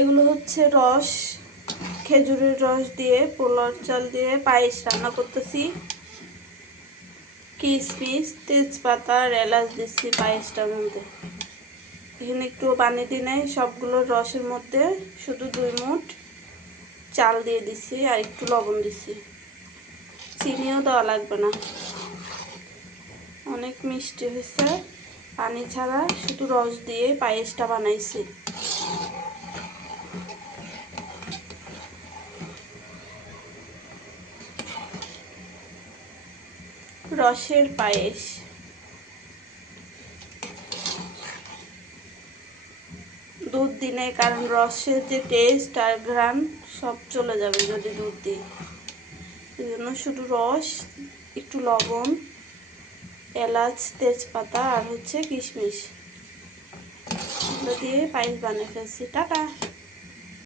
এগুলো হচ্ছে রস, খেজুরের রস দিয়ে পোলার চাল দিয়ে পায়েস রান্না করতেছি। কিশমিশ, তেজপাতা আর এলাচ দিচ্ছি পায়েসটার মধ্যে। এখানে একটু পানি দিই নাই, সবগুলো রসের মধ্যে শুধু 2 মুঠ চাল দিয়ে দিছি আর একটু লবণ দিছি। চিনিও দেওয়া লাগবে না। অনেক মিষ্টি হয়েছে, পানি ছাড়া শুধু রস দিয়ে পায়েসটা বানাইছি। রসের পায়েস। দুধ দিনে, কারণ রসের যে টেস্ট আর ঘ্রাণ সব চলে যাবে যদি দুধ দিই। এই জন্য শুধু রস, একটু লবণ, এলাচ, তেজপাতা আর হচ্ছে কিশমিশ এগুলো দিয়ে পায়েস বানিয়ে ফেলছি। টাটা।